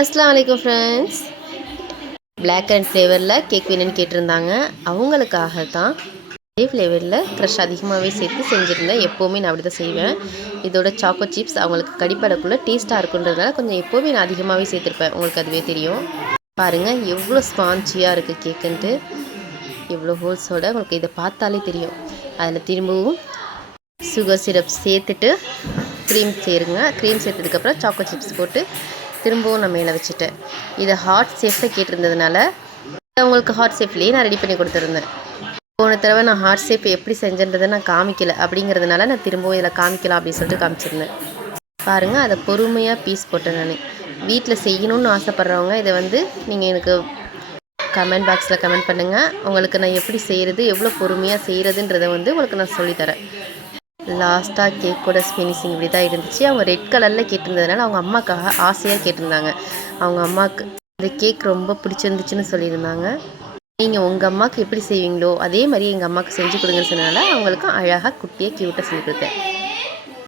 அஸ்ஸலாமு அலைக்கும் friends. Black and ஃப்ளேவரில் cake வேணும்னு கேட்டிருந்தாங்க. அவங்களுக்காக தான் அதே ஃப்ளேவரில் க்ரஷ் அதிகமாகவே சேர்த்து செஞ்சுருந்தேன். எப்போவுமே நான் அப்படி தான் செய்வேன். இதோட சாக்கோ சிப்ஸ் அவங்களுக்கு கடிப்படக்குள்ளே டேஸ்ட்டாக இருக்குன்றதுனால கொஞ்சம் எப்போவுமே நான் அதிகமாகவே சேர்த்துருப்பேன். உங்களுக்கு அதுவே தெரியும். பாருங்கள் எவ்வளோ ஸ்பான்ச்சியாக இருக்குது கேக்குன்ட்டு, எவ்வளோ ஹோல்ஸோட உங்களுக்கு இதை பார்த்தாலே தெரியும். அதில் திரும்பவும் சுகர் சிரப் சேர்த்துட்டு க்ரீம் சேருங்க. க்ரீம் சேர்த்ததுக்கப்புறம் சாக்கோ சிப்ஸ் போட்டு திரும்பவும் நான் மேலே வச்சுட்டேன். இதை ஹாட் ஷேஃப்பில் கேட்டிருந்ததுனால உங்களுக்கு ஹாட் ஷேஃப்லேயே நான் ரெடி பண்ணி கொடுத்துருந்தேன். போன தடவை நான் ஹாட் ஷேப் எப்படி செஞ்சேன்றதை நான் காமிக்கலை. அப்படிங்கிறதுனால நான் திரும்பவும் இதில் காமிக்கலாம் அப்படின்னு சொல்லிட்டு காமிச்சிருந்தேன். பாருங்கள், அதை பொறுமையாக பீஸ் போட்டேன். நான் வீட்டில் செய்யணும்னு ஆசைப்பட்றவங்க இதை நீங்கள் எனக்கு கமெண்ட் பாக்ஸில் கமெண்ட் பண்ணுங்கள். உங்களுக்கு நான் எப்படி செய்கிறது, எவ்வளோ பொறுமையாக செய்கிறதுன்றதை உங்களுக்கு நான் சொல்லித்தரேன். லாஸ்ட்டாக கேக்கோட ஃபினிஷிங் இப்படி தான் இருந்துச்சு. அவங்க ரெட் கலரில் கேட்டிருந்ததுனால அவங்க அம்மாக்காக ஆசையாக கேட்டிருந்தாங்க. அவங்க அம்மாவுக்கு இந்த கேக் ரொம்ப பிடிச்சிருந்துச்சுன்னு சொல்லியிருந்தாங்க. நீங்கள் உங்கள் அம்மாவுக்கு எப்படி செய்வீங்களோ அதே மாதிரி எங்கள் அம்மாவுக்கு செஞ்சு கொடுங்கன்னு சொன்னதுனால அவங்களுக்கும் அழகாக குட்டியாக க்யூட்டாக செஞ்சு கொடுத்தேன்.